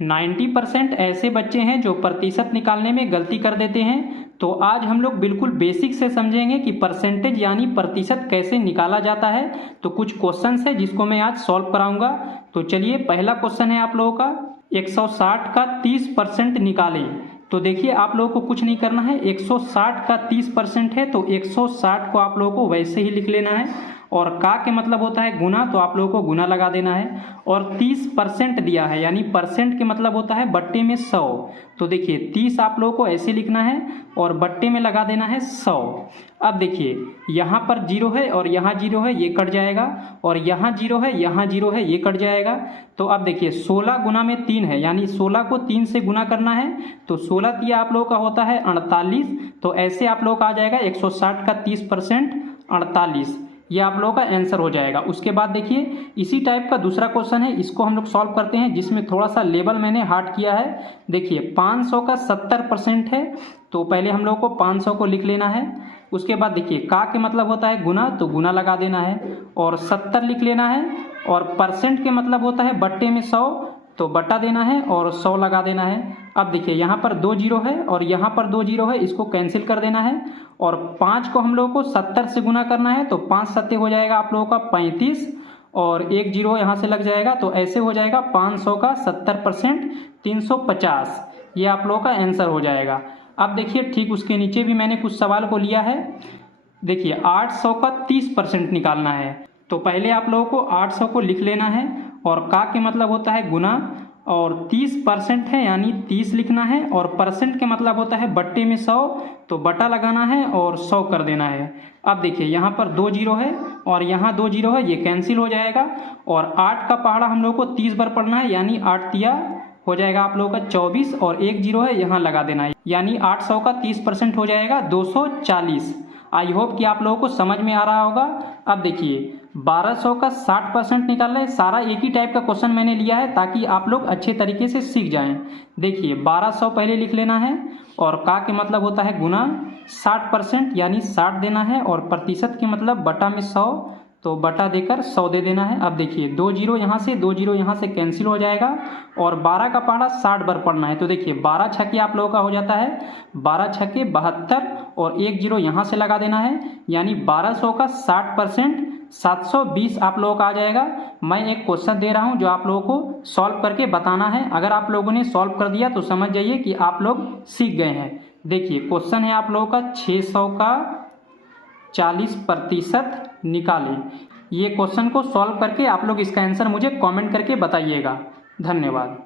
90% ऐसे बच्चे हैं जो प्रतिशत निकालने में गलती कर देते हैं। तो आज हम लोग बिल्कुल बेसिक से समझेंगे कि परसेंटेज यानी प्रतिशत कैसे निकाला जाता है। तो कुछ क्वेश्चंस है जिसको मैं आज सॉल्व कराऊंगा। तो चलिए, पहला क्वेश्चन है आप लोगों का, 160 का 30% निकालें। तो देखिए, आप लोगों को कुछ नहीं करना है। 160 का 30% है तो 160 को आप लोगों को वैसे ही लिख लेना है, और का के मतलब होता है गुना, तो आप लोगों को गुना लगा देना है। और 30% दिया है यानी परसेंट के मतलब होता है बट्टे में 100। तो देखिए, 30 आप लोगों को ऐसे लिखना है और बट्टे में लगा देना है 100। अब देखिए, यहाँ पर 0 है और यहाँ 0 है, ये कट जाएगा, और यहाँ 0 है, यहाँ 0 है, ये कट जाएगा। तो अब देखिए, 16 गुना में 3 है यानी 16 को 3 से गुना करना है। तो 16 दिया आप लोगों का होता है 48। तो ऐसे आप लोगों का आ जाएगा 160 का 30% 48। ये आप लोगों का आंसर हो जाएगा। उसके बाद देखिए, इसी टाइप का दूसरा क्वेश्चन है, इसको हम लोग सॉल्व करते हैं, जिसमें थोड़ा सा लेवल मैंने हार्ड किया है। देखिए, 500 का 70% है। तो पहले हम लोग को 500 को लिख लेना है। उसके बाद देखिए, का के मतलब होता है गुना, तो गुना लगा देना है, और 70 लिख लेना है, और परसेंट के मतलब होता है बट्टे में 100, तो बटा देना है और 100 लगा देना है। अब देखिए, यहाँ पर 2 जीरो है और यहाँ पर 2 जीरो है, इसको कैंसिल कर देना है, और 5 को हम लोगों को 70 से गुना करना है। तो 5 सत्ते हो जाएगा आप लोगों का 35, और 1 जीरो यहाँ से लग जाएगा। तो ऐसे हो जाएगा 500 का 70% 350। ये आप लोगों का आंसर हो जाएगा। अब देखिए, ठीक उसके नीचे भी मैंने कुछ सवाल को लिया है। देखिए, 800 का 30% निकालना है। तो पहले आप लोगों को 800 को लिख लेना है, और का के मतलब होता है गुना, और 30% है यानी 30 लिखना है, और परसेंट के मतलब होता है बट्टे में 100, तो बटा लगाना है और 100 कर देना है। अब देखिए, यहाँ पर 2 जीरो है और यहाँ 2 जीरो है, ये कैंसिल हो जाएगा, और 8 का पहाड़ा हम लोग को 30 बार पढ़ना है यानी 8 तिया हो जाएगा आप लोगों का 24, और 1 जीरो है, यहाँ लगा देना है, यानी 800 का 30% हो जाएगा 240। आई होप कि आप लोगों को समझ में आ रहा होगा। अब देखिए, 1200 का 60% निकालना है। सारा एक ही टाइप का क्वेश्चन मैंने लिया है ताकि आप लोग अच्छे तरीके से सीख जाएं। देखिए, 1200 पहले लिख लेना है, और का के मतलब होता है गुना, 60% यानी 60 देना है, और प्रतिशत के मतलब बटा में 100, तो बटा देकर 100 दे देना है। अब देखिए, 2 जीरो यहाँ से, 2 जीरो यहाँ से कैंसिल हो जाएगा, और 12 का पहाड़ा 60 बार पढ़ना है। तो देखिए, 12 छक्के आप लोगों का हो जाता है 12 छक्के 72, और 1 जीरो यहाँ से लगा देना है, यानी 1200 का 60% 720 आप लोगों का आ जाएगा। मैं एक क्वेश्चन दे रहा हूँ जो आप लोगों को सॉल्व करके बताना है। अगर आप लोगों ने सॉल्व कर दिया तो समझ जाइए कि आप लोग सीख गए हैं। देखिए, क्वेश्चन है आप लोगों का, 600 का 40% निकालें। ये क्वेश्चन को सॉल्व करके आप लोग इसका आंसर मुझे कमेंट करके बताइएगा। धन्यवाद।